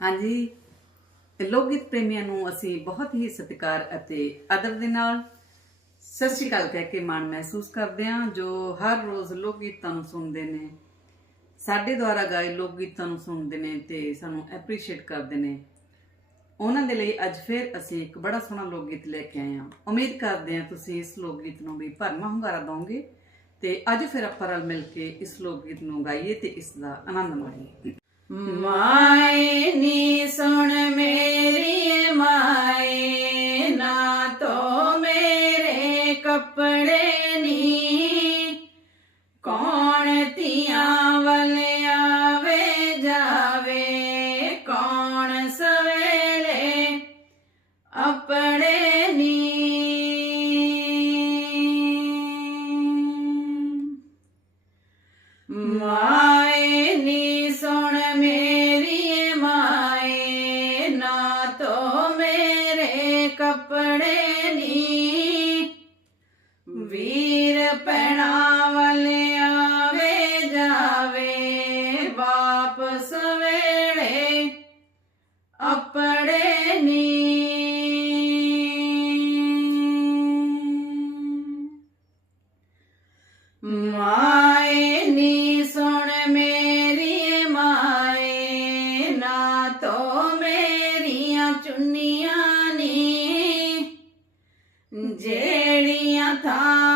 ਹਾਂਜੀ। ਲੋਕ ਗੀਤ ਪ੍ਰੇਮੀਆਂ ਨੂੰ ਅਸੀਂ ਬਹੁਤ ਹੀ ਸਤਿਕਾਰ ਅਤੇ ਆਦਰ ਦੇ ਨਾਲ ਸਤਿ ਸ਼੍ਰੀ ਅਕਾਲ ਕਹਿ ਕੇ ਮਾਣ ਮਹਿਸੂਸ ਕਰਦੇ ਹਾਂ, ਜੋ ਹਰ ਰੋਜ਼ ਲੋਕ ਗੀਤਾਂ ਨੂੰ ਸੁਣਦੇ ਨੇ। ਸਾਡੇ ਦੁਆਰਾ ਗਾਏ ਲੋਕ ਗੀਤਾਂ ਨੂੰ ਸੁਣਦੇ ਨੇ ਤੇ ਸਾਨੂੰ ਐਪਰੀਸ਼ੀਏਟ ਕਰਦੇ ਨੇ। ਉਹਨਾਂ ਦੇ ਲਈ ਅੱਜ ਫਿਰ ਅਸੀਂ ਇੱਕ ਬੜਾ ਸੋਹਣਾ ਲੋਕ ਗੀਤ ਲੈ ਕੇ ਆਏ ਹਾਂ। ਉਮੀਦ ਕਰਦੇ ਹਾਂ ਤੁਸੀਂ ਇਸ ਲੋਕ ਗੀਤ ਨੂੰ ਵੀ ਭਰਮਾ ਹੁੰਗਾਰਾ ਦਿਓਗੇ ਤੇ ਅੱਜ ਫਿਰ ਆਪਾਂ ਰਲ ਮਿਲ ਕੇ ਇਸ ਲੋਕ ਗੀਤ ਨੂੰ ਗਾਈਏ ਤੇ ਇਸ ਦਾ ਆਨੰਦ ਮਾਣੀਏ। ਮਾਏ ਆਪਣੇ ਨੀ। ਮਾਏ ਨੀ ਸੁਣ ਮੇਰੀ ਮਾਏ ਨਾ ਤੋ ਮੇਰੇ ਕੱਪੜੇ ਨੀ। ਵੀਰ ਪੈਣਾ 他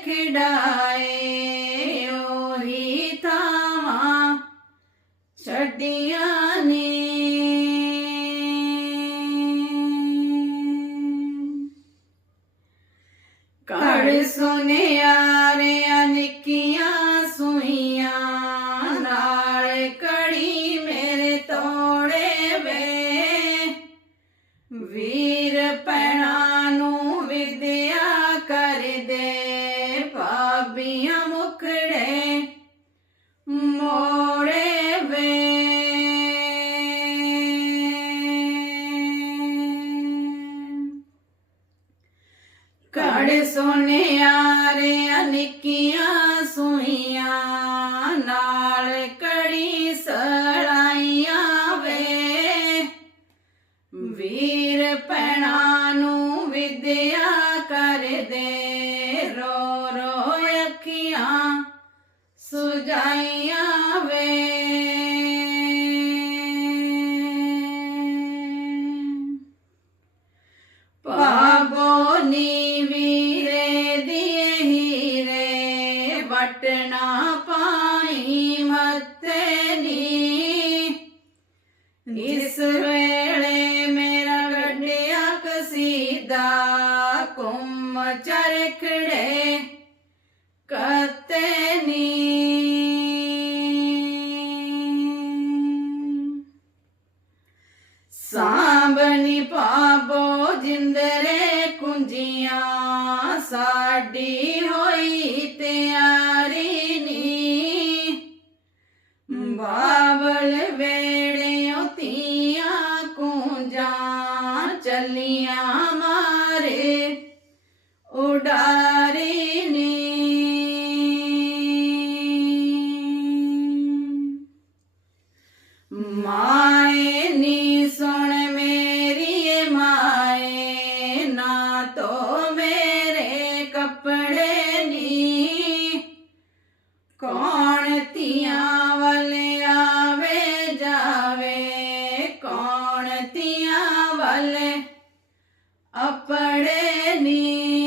ਖਿਡਾਏ ਉਹੀ ਥਾਵਾਂ ਛੱਡੀਆਂ ਨੇ। ਕੜ ਸੁਨਿਆਰਿਆਂ ਭਾਬੀਆਂ ਮੁਖੜੇ ਮੋੜੇ ਵੇ। ਕੜ ਸੁਨਿਆਰੇ ਨਿੱਕੀਆਂ ਸੂਈਆਂ, ਨਾਲ ਕੜੀ ਸੜਾਈਆਂ ਵੇ। ਵੀਰ ਪੈਣਾ ਨੂੰ ਵਿਦਿਆ ਕਰਦੇ ਸੁਜਾਈਆਂ ਵੇ। ਪਾਗੋ ਨੀ ਵੀਰੇ ਦੀਏ ਹੀਰੇ, ਵਟਣਾ ਪਾਈ ਮੱਤੇ ਨੀ। ਇਸ ਵੇਲੇ ਮੇਰਾ ਗੱਡਿਆ ਕਸੀਦਾ ਕੁੰਮ ਚਰਖੜੇ ਕਤੇ ਨੀ। ਬਣੀ ਪਾਬੋ ਜਿੰਦਰੇ ਕੁੰਜੀਆਂ, ਸਾਡੀ ਹੋਈ ਤਿਆਰੀ ਨੀ। ਬਾਬਲ ਵੇੜਿਓ ਤੀਆਂ ਕੁੰਜਾਂ, ਚੱਲੀਆਂ ਮਾਰੇ, ਉਡਾਰੀ ਨੀ। ਮਾਏ ਨੀ अपड़े नी